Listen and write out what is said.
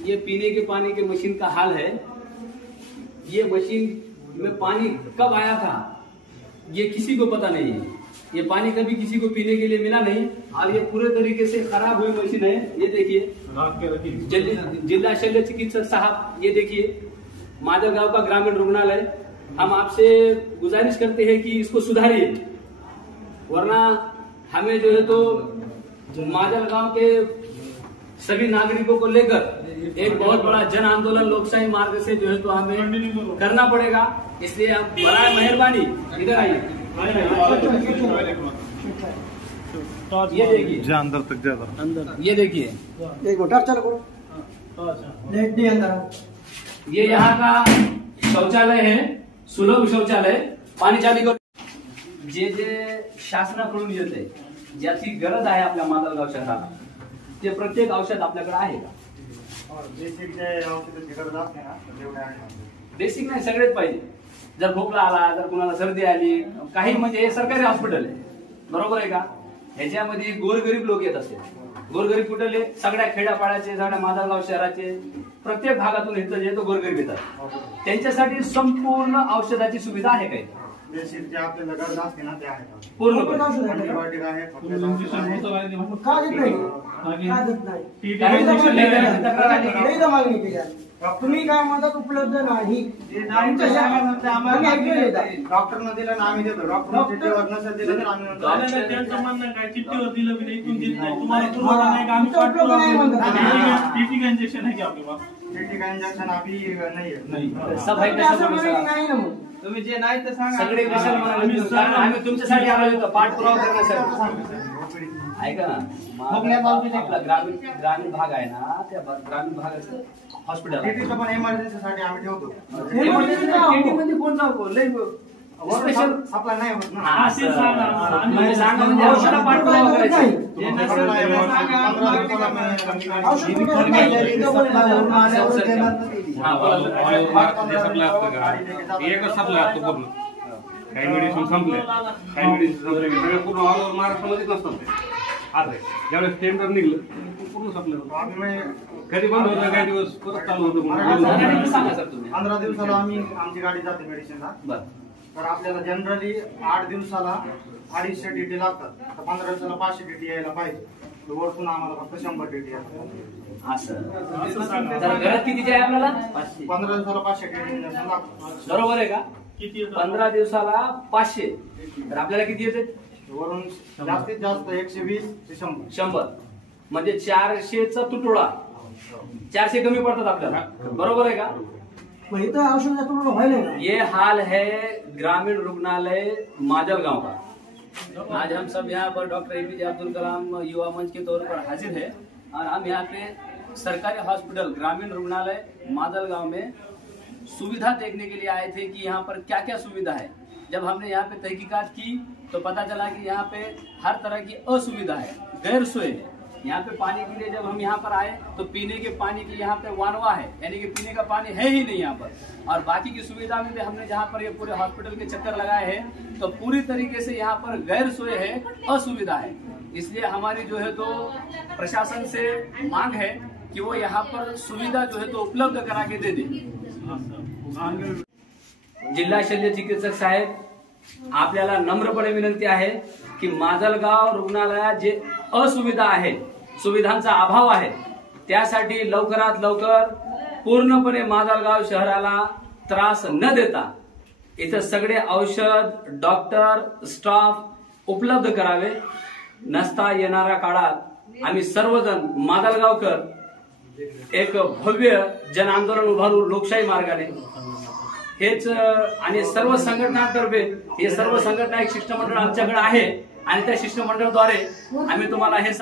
ये पीने के पानी के मशीन का हाल है। ये मशीन में पानी कब आया था ये किसी को पता नहीं है। ये पानी कभी किसी को पीने के लिए मिला नहीं और ये पूरे तरीके से खराब हुई मशीन है। ये देखिए जिला शल्य चिकित्सक साहब, ये देखिए माजलगांव का ग्रामीण रुग्णालय। हम आपसे गुजारिश करते हैं कि इसको सुधारिए, वरना हमें जो है तो माजलगांव के सभी नागरिकों को लेकर एक बहुत बड़ा जन आंदोलन लोकशाही मार्ग से जो है तो हमें करना पड़ेगा। इसलिए आप बड़ा मेहरबानी इधर आइए। ये देखिए अंदर तक ज्यादा अंदर, ये देखिए एक मिनट चलो करो, नेट नहीं अंदर। ये यहाँ का शौचालय है, सुलभ शौचालय। पाणी चालू कर जे शासनाकडून येते, ज्याची गरज आहे आपल्या माजलगाव शहराला, ते प्रत्येक औषध आपल्याकडे आहे का? बेसिक नाही, सगळेच पाहिजे। जर खोकला आला, जर कुणाला सर्दी आली, काही म्हणजे हे सरकारी हॉस्पिटल आहे, बरोबर आहे का? ह्याच्यामध्ये गोरगरीब लोक येत असते। गोरगरीब कुठले? सगळ्या खेड्यापाड्याचे, सगळ्या माजलगाव शहराचे, प्रत्येक भागातून इथं जे तो गोरगरीब येतात। त्यांच्यासाठी संपूर्ण औषधाची सुविधा आहे काही? आपल्याला गरज असते ना, ते आहे पूर्ण तुम्ही काय म्हणतात उपलब्ध नाही, डॉक्टरनं दिलं ना आम्ही देतो। डॉक्टर नसेल दिलं तर आम्ही त्यांचं म्हणणं काय, चिठ्ठीवर दिलं बी इथून देत नाही, तुम्हाला पुरवठा नाही का? आम्ही टीटी इंजेक्शन आहे की आपल्या पास? टीटी इंजेक्शन आम्ही नाही सब आहे का? तुम्ही जे नाही ते सांगा। सगळे आम्ही तुमच्यासाठी आलो होतो पाठपुरावा करण्यासाठी। ऐका ना, आपला ग्रामीण भाग आहे ना, त्या ग्रामीण भागाचं हॉस्पिटल टीटीचं पण इमर्जन्सीसाठी आम्ही ठेवतो। टीटी मध्ये कोण जाऊ लय स्पेशल सप्लाय नाही होत ना, असे सांगा म्हणजे सांगा, म्हणजे औषध पाठपुरावा करायचा। जे नसेल ते सांगा। काही मेडिसिन संपले, काही मेडिसिन संपले, सगळे पूर्ण ऑल ओव्हर महाराष्ट्रामध्येच नसतात ते। आता ज्यावेळेस टेंडर निघलं पूर्ण संपलं, कधी बंद होतं, काही दिवस परत चालू होतं। सांगा सर तुम्ही। 15 दिवसाला आम्ही आमची गाडी जाते मेडिसिनला। बरं, तर आपल्याला जनरली 8 दिवसाला 250 टीटी लागतात। आता 15 दिवसाला 500 टीटी यायला पाहिजे, तर वरतून आम्हाला फक्त 100 टीटी येतात। असं जरा घरात कितीचे आहे आपल्याला? 15 दिवसाला 500 टीटी इंजेक्शन लागतात, बरोबर आहे का? किती 15 दिवसाला 500, तर आपल्याला किती येते? वरून जास्तीत जास्त 120 ते 100 म्हणजे 400चा तुटवडा, 400 कमी पड़ता आपल्याला, बरोबर है का? औषध व्हायला। ये हाल है ग्रामीण रुग्णालय माजलगांव का। आज हम सब यहाँ पर डॉक्टर APJ अब्दुल कलाम युवा मंच के तौर पर हाजिर है और हम यहाँ पे सरकारी हॉस्पिटल ग्रामीण रुग्णालय माजलगांव में सुविधा देखने के लिए आए थे कि यहाँ पर क्या क्या सुविधा है। जब हमने यहाँ पे तहकीकात की तो पता चला कि यहाँ पे हर तरह की असुविधा है, गैर सोए है। यहाँ पे पानी के लिए जब हम यहाँ पर आए तो पीने के पानी की यहाँ पे वानवा है, यानी कि पीने का पानी है ही नहीं यहाँ पर। और बाकी की सुविधा में भी हमने जहाँ पर ये पूरे हॉस्पिटल के चक्कर लगाए हैं तो पूरी तरीके से यहाँ पर गैर सोए है, असुविधा है। इसलिए हमारी जो है तो प्रशासन से मांग है कि वो यहाँ पर सुविधा जो है तो उपलब्ध करा के दे दे। जिल्हा शल्य चिकित्सक साहेब, आपल्याला नम्रपणे विनंती आहे की माजलगाव रुग्णालयात जे असुविधा आहे, सुविधांचा अभाव आहे, त्यासाठी लवकरात लवकर पूर्णपणे माजलगाव शहराला त्रास न देता इथं सगळे औषध, डॉक्टर, स्टाफ उपलब्ध करावे। नसता येणाऱ्या काळात आम्ही सर्वजण माजलगावकर एक भव्य जन आंदोलन उभारू लोकशाही मार्गाने। हेच आणि सर्व संघटनांतर्फे हे सर्व संघटना एक शिष्टमंडळ आमच्याकडे आहे आणि त्या शिष्टमंडळाद्वारे आम्ही तुम्हाला हे